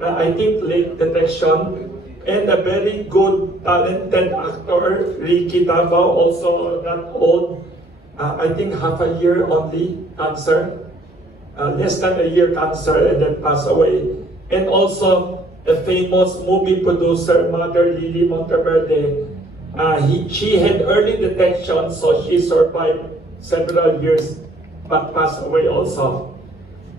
I think late detection, and a very good talented actor, Ricky Davao, also not old, I think half a year only cancer, less than a year cancer, and then passed away. And also a famous movie producer, Mother Lily Monteverde. She had early detection, so she survived several years, but passed away also.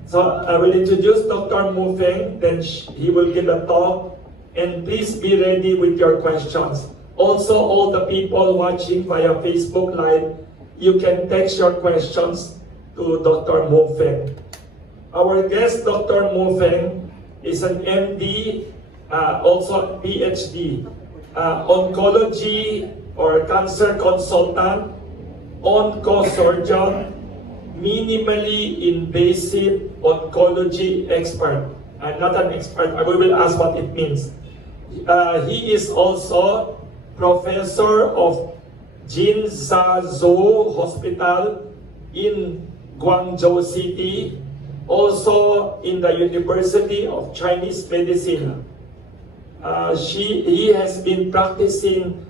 So I will introduce Dr. Mu Feng, then he will give a talk, and please be ready with your questions. Also, all the people watching via Facebook Live, you can text your questions to Dr. Mu Feng. Our guest, Dr. Mu Feng, is an MD, also PhD, oncology or cancer consultant, oncosurgeon, minimally invasive oncology expert. I'm not an expert, I will ask what it means. He is also professor of Jinzhazhou Hospital in Guangzhou City, also in the University of Chinese Medicine. He has been practicing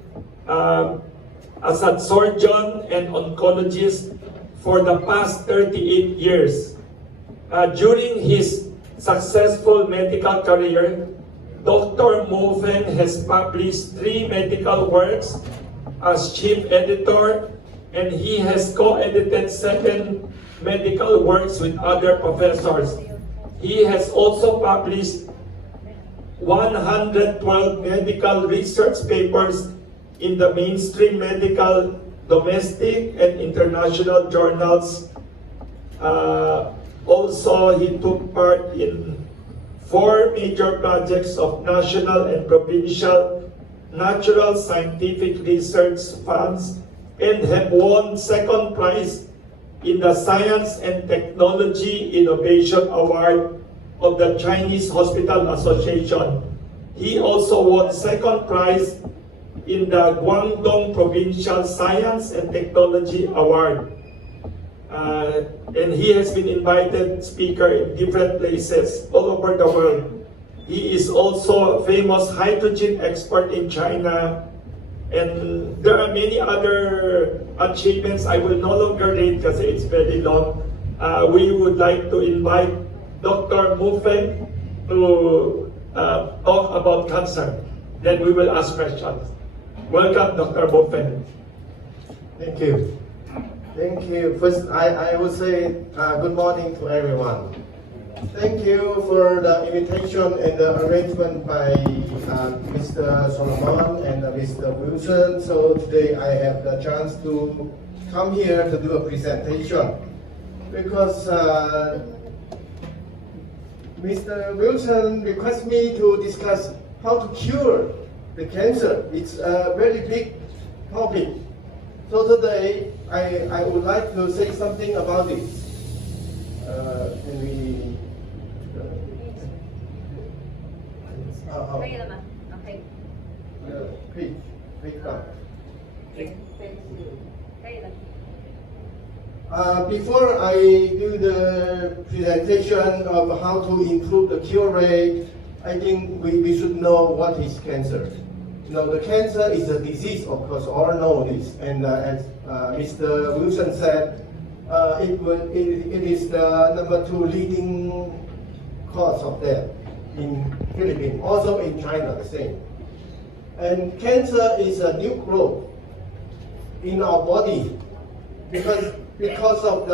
as a surgeon and oncologist for the past 38 years. During his successful medical career, Dr. Mu Feng has published 3 medical works as chief editor, and he has co-edited 7 medical works with other professors. He has also published 112 medical research papers in the mainstream medical, domestic, and international journals. Also, he took part in 4 major projects of national and provincial natural scientific research funds and have won 2nd prize in the Science and Technology Innovation Award of the Chinese Hospital Association. He also won 2nd prize in the Guangdong Provincial Science and Technology Award. And he has been invited speaker in different places all over the world. He is also a famous hydrogen expert in China. And there are many other achievements I will no longer read because it's very long. We would like to invite Dr. Mu Feng to talk about cancer. Then we will ask questions. Welcome, Dr. Mu Feng. Thank you. Thank you. First, I will say good morning to everyone. Thank you for the invitation and the arrangement by Mr. Solomon and Mr. Wilson. So today I have the chance to come here to do a presentation because Mr. Wilson requested me to discuss how to cure the cancer. It's a very big topic. So today I would like to say something about it. Can we? Before I do the presentation of how to improve the cure rate, I think we should know what is cancer. You know, the cancer is a disease, of course, all know this. And as Mr. Wilson said, it is the number 2 leading cause of death in Philippines, also in China the same. And cancer is a new growth in our body because of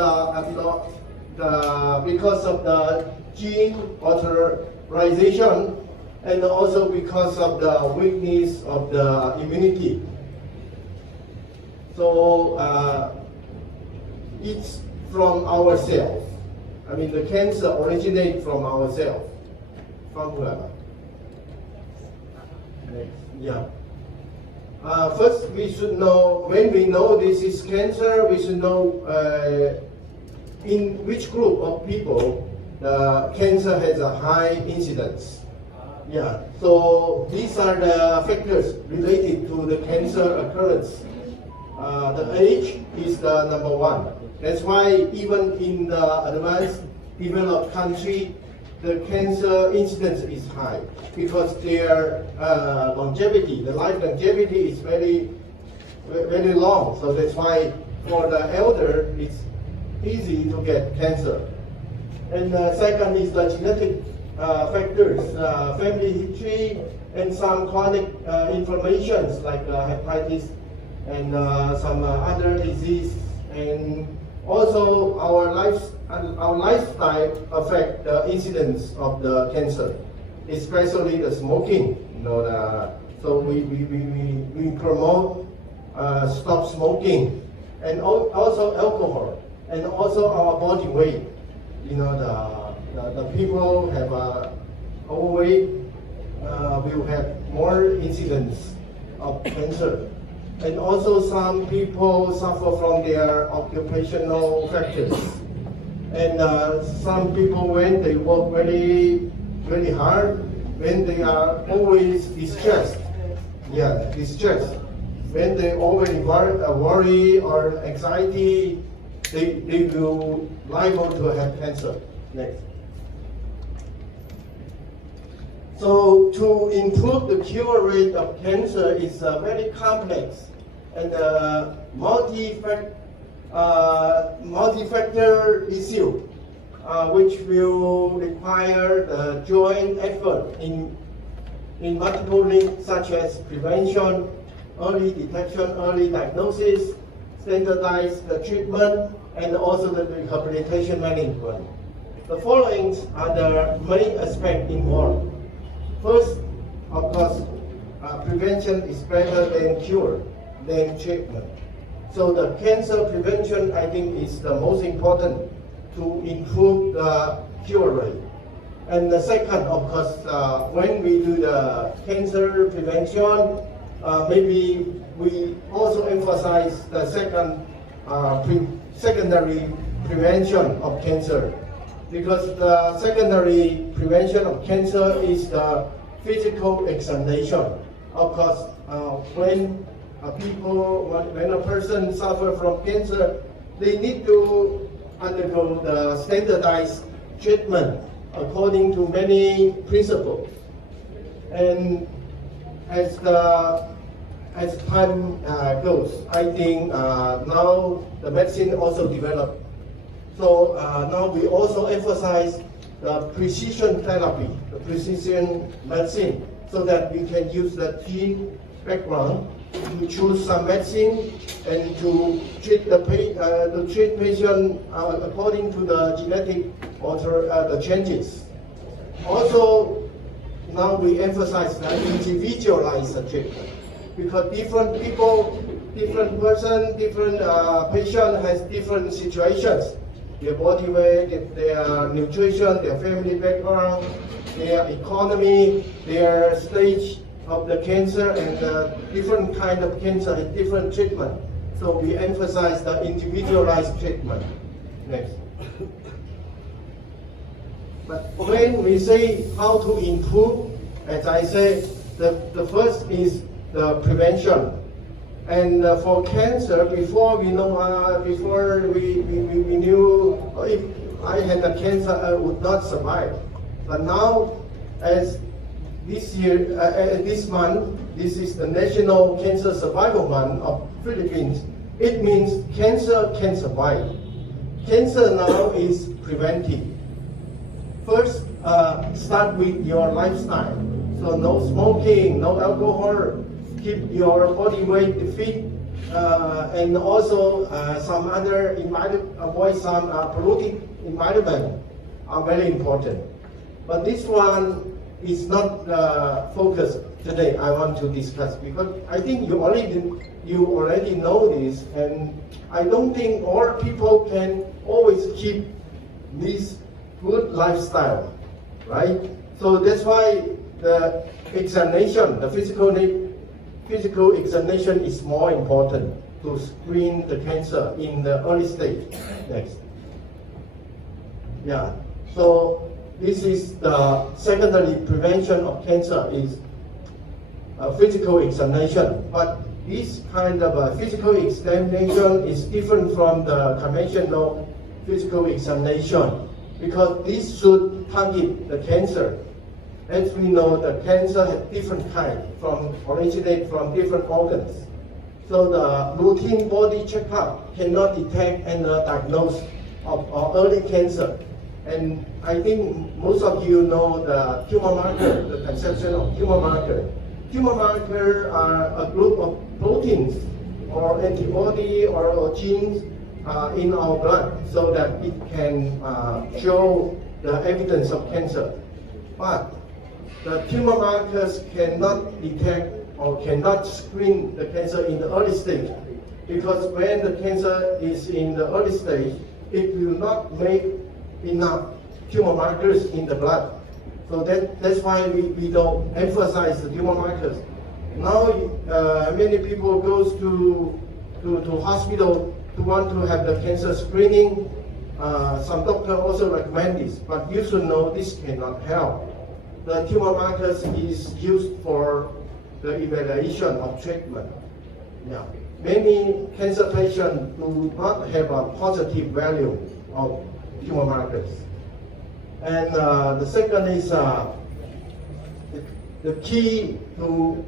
the gene authorization, and also because of the weakness of the immunity. So it's from ourselves. I mean, the cancer originates from ourselves. From whoever. Yeah. First, we should know, when we know this is cancer, we should know in which group of people the cancer has a high incidence. Yeah, so these are the factors related to the cancer occurrence. The age is the number 1. That's why even in the advanced developed country, the cancer incidence is high because their longevity, the life longevity is very long. So that's why for the elder, it's easy to get cancer. And second is the genetic factors, family history, and some chronic inflammations like hepatitis and some other disease. And also our lifestyle affect the incidence of the cancer, especially the smoking. So we promote stop smoking, and also alcohol, and also our body weight. The people have overweight will have more incidence of cancer. And also some people suffer from their occupational factors. And some people, when they work very, very hard, when they are always distressed, when they always worry or anxiety, they will liable to have cancer. Next. So to improve the cure rate of cancer is very complex and multi-factor issue, which will require the joint effort in multiple links such as prevention, early detection, early diagnosis, standardized the treatment, and also the rehabilitation management. The following are the main aspects involved. First, of course, prevention is better than cure, than treatment. So the cancer prevention, I think, is the most important to improve the cure rate. And the second, of course, when we do the cancer prevention, maybe we also emphasize the secondary prevention of cancer, because the secondary prevention of cancer is the physical examination. Of course, when a person suffers from cancer, they need to undergo the standardized treatment according to many principles. And as time goes, I think now the medicine also developed. So now we also emphasize the precision therapy, the precision medicine, so that we can use the gene background to choose some medicine and to treat patient according to the genetic the changes. Also, now we emphasize the individualized treatment, because different people, different person, different patient has different situations. Their body weight, their nutrition, their family background, their economy, their stage of the cancer, and different kind of cancer has different treatment. So we emphasize the individualized treatment. Next. But when we say how to improve, as I say, the first is the prevention. And for cancer, before we knew if I had a cancer, I would not survive. But now, as this month, this is the National Cancer Survival Month of Philippines. It means cancer can survive. Cancer now is preventive. First, start with your lifestyle. So no smoking, no alcohol. Keep your body weight fit, and also some other avoid some polluted environment are very important. But this one is not focused today. I want to discuss, because I think you already know this, and I don't think all people can always keep this good lifestyle, right? So that's why the examination, the physical examination is more important to screen the cancer in the early stage. Next. Yeah. So this is the secondary prevention of cancer is physical examination. But this kind of physical examination is different from the conventional physical examination, because this should target the cancer. As we know, the cancer has different kinds, originate from different organs. So the routine body checkup cannot detect and diagnose of early cancer. And I think most of you know the tumor marker, the conception of tumor marker. Tumor marker are a group of proteins or antibody or genes in our blood so that it can show the evidence of cancer. But the tumor markers cannot detect or cannot screen the cancer in the early stage, because when the cancer is in the early stage, it will not make enough tumor markers in the blood. So that's why we don't emphasize the tumor markers. Now many people goes to hospital to want to have the cancer screening. Some doctor also recommend this, but you should know this cannot help. The tumor markers is used for the evaluation of treatment. Yeah. Many cancer patients do not have a positive value of tumor markers. And the second is the key to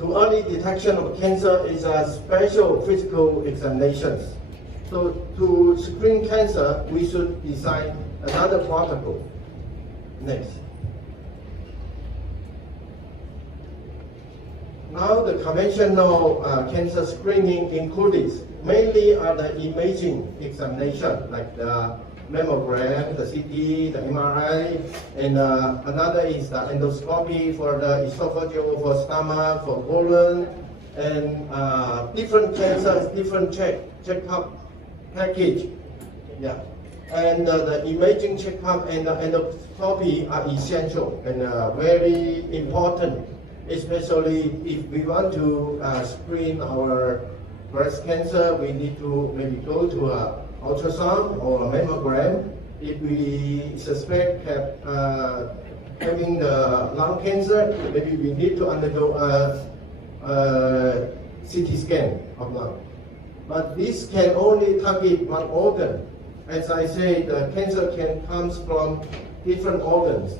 early detection of cancer is special physical examinations. So to screen cancer, we should design another protocol. Next. Now the conventional cancer screening includes mainly are the imaging examination like the mammogram, the CT, the MRI, and another is the endoscopy for the esophageal, for stomach, for colon, and different cancers, different checkup package. Yeah. And the imaging checkup and the endoscopy are essential and very important, especially if we want to screen our breast cancer. We need to maybe go to a ultrasound or a mammogram. If we suspect having the lung cancer, maybe we need to undergo a CT scan of lung. But this can only target one organ. As I say, the cancer can come from different organs,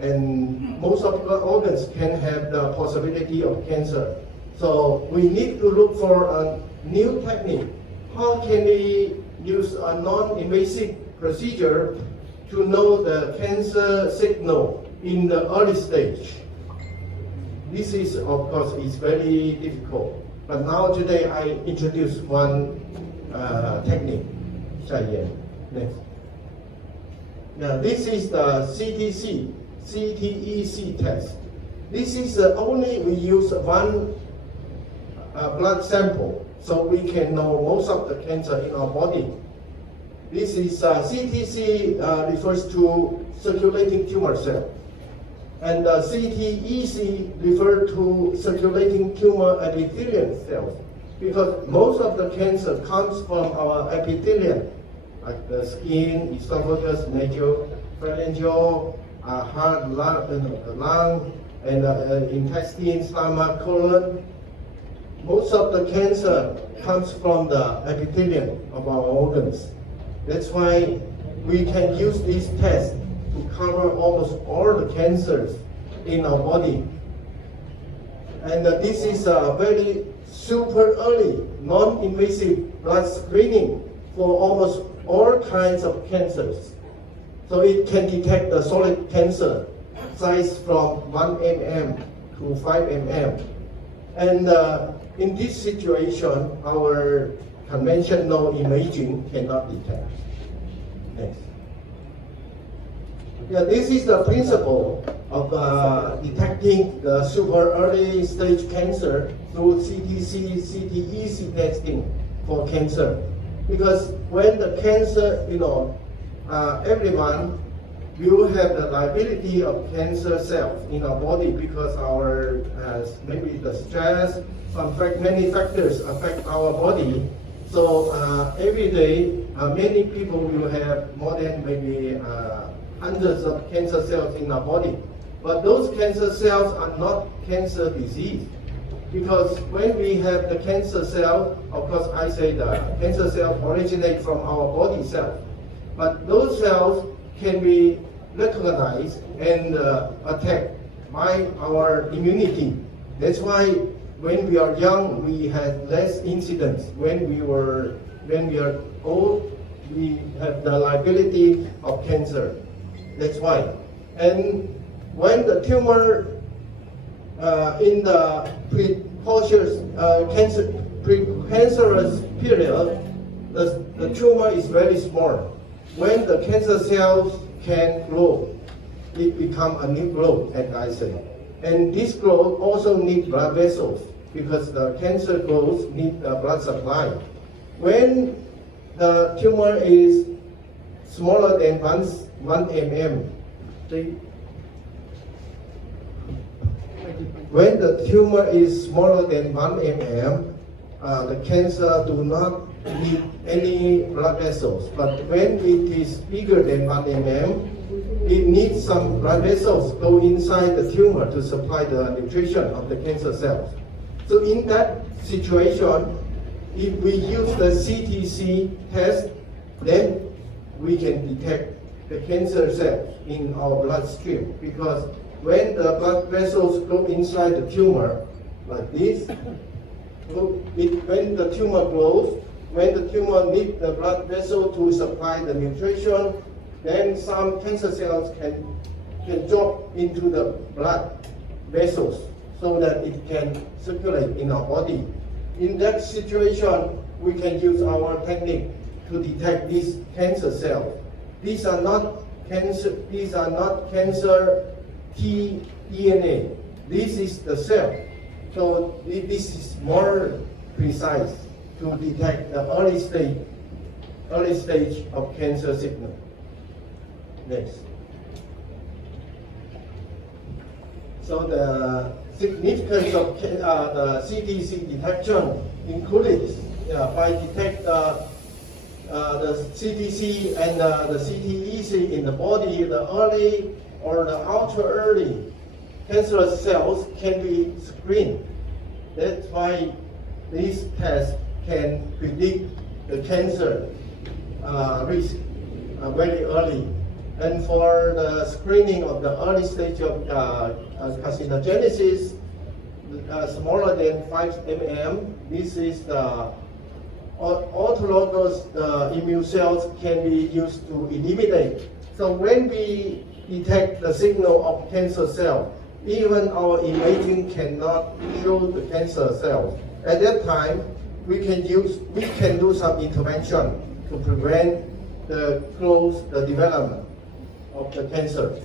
and most of the organs can have the possibility of cancer. So we need to look for a new technique. How can we use a non-invasive procedure to know the cancer signal in the early stage? This is, of course, is very difficult. But now today I introduce one technique. Next. Now this is the CTEC test. This is only we use one blood sample, so we can know most of the cancer in our body. This is CTC refers to circulating tumor cell, and CTEC refers to circulating tumor epithelial cells, because most of the cancer comes from our epithelium, like the skin, esophagus, nasopharyngeal, heart, lung, and intestine, stomach, colon. Most of the cancer comes from the epithelium of our organs. That's why we can use this test to cover almost all the cancers in our body. And this is a very super early, non-invasive blood screening for almost all kinds of cancers. So it can detect the solid cancer size from 1 mm to 5 mm. And in this situation, our conventional imaging cannot detect. Next. Yeah, this is the principle of detecting the super early stage cancer through CTC, CTEC testing for cancer. Because when the cancer, everyone will have the liability of cancer cells in our body, because our maybe the stress, many factors affect our body. So every day, many people will have more than maybe hundreds of cancer cells in our body. But those cancer cells are not cancer disease. Because when we have the cancer cell, of course I say the cancer cells originate from our body cells. But those cells can be recognized and attacked by our immunity. That's why when we are young, we had less incidents. When we are old, we have the liability of cancer. That's why. And when the tumor in the precancerous period, the tumor is very small. When the cancer cells can grow, it becomes a new growth, as I say. And this growth also needs blood vessels because the cancer growth needs the blood supply. When the tumor is smaller than 1 mm, when the tumor is smaller than 1 mm, the cancer do not need any blood vessels. But when it is bigger than 1 mm, it needs some blood vessels go inside the tumor to supply the nutrition of the cancer cells. So in that situation, if we use the CTC test, then we can detect the cancer cells in our bloodstream, because when the blood vessels go inside the tumor, like this, when the tumor grows, when the tumor needs the blood vessel to supply the nutrition, then some cancer cells can drop into the blood vessels so that it can circulate in our body. In that situation, we can use our technique to detect these cancer cells. These are not cancer tDNA. This is the cell. So this is more precise to detect the early stage of cancer signal. Next. So the significance of the CTC detection included by detect the CTC and the CTEC in the body, the early or the ultra early cancerous cells can be screened. That's why these tests can predict the cancer risk very early. And for the screening of the early stage of carcinogenesis, smaller than 5 mm, this is the autologous immune cells can be used to eliminate. So when we detect the signal of cancer cell, even our imaging cannot show the cancer cells. At that time, we can do some intervention to prevent the development of the cancer.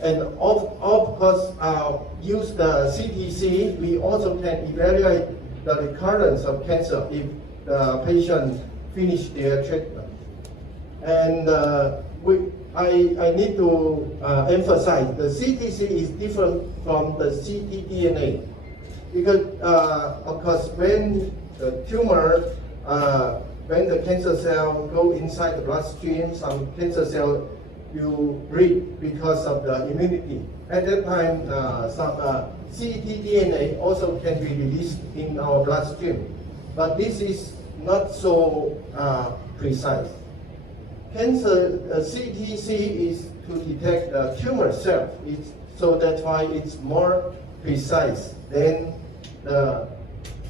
And of course, use the CTC, we also can evaluate the recurrence of cancer if the patient finish their treatment. And I need to emphasize the CTC is different from the ctDNA because of course when the tumor, when the cancer cell go inside the bloodstream, some cancer cell will breed because of the immunity. At that time, some ctDNA also can be released in our bloodstream, but this is not so precise. Cancer CTC is to detect the tumor cell, so that's why it's more precise than the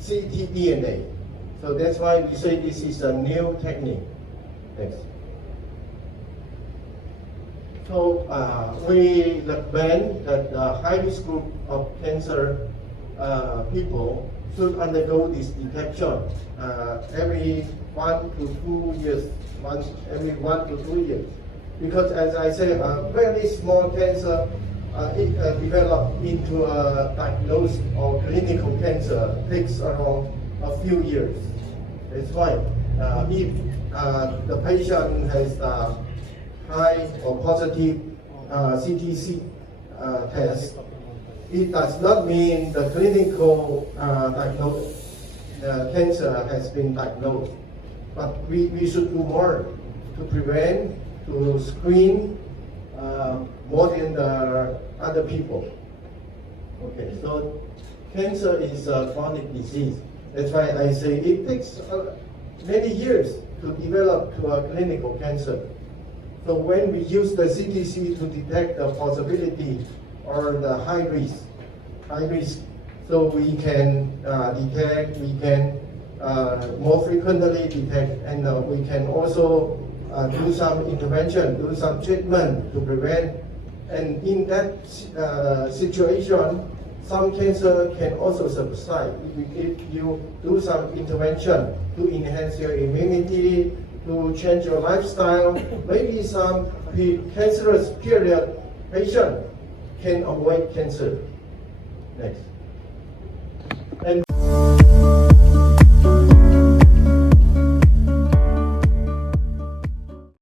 ctDNA. So that's why we say this is a new technique. Next. So we recommend that the high-risk group of cancer people should undergo this detection every 1 to 2 years, every 1 to 2 years. Because as I said, very small cancer, it develops into a diagnosed or clinical cancer takes around a few years. That's why if the patient has high or positive CTC test, it does not mean the clinical cancer has been diagnosed. But we should do more to prevent, to screen more than the other people. Okay, so cancer is a chronic disease. That's why I say it takes many years to develop to a clinical cancer. So when we use the CTC to detect the possibility or the high risk, so we can detect, we can more frequently detect, and we can also do some intervention, do some treatment to prevent. And in that situation, some cancer can also subside if you do some intervention to enhance your immunity, to change your lifestyle. Maybe some cancerous period patient can avoid cancer. Next. And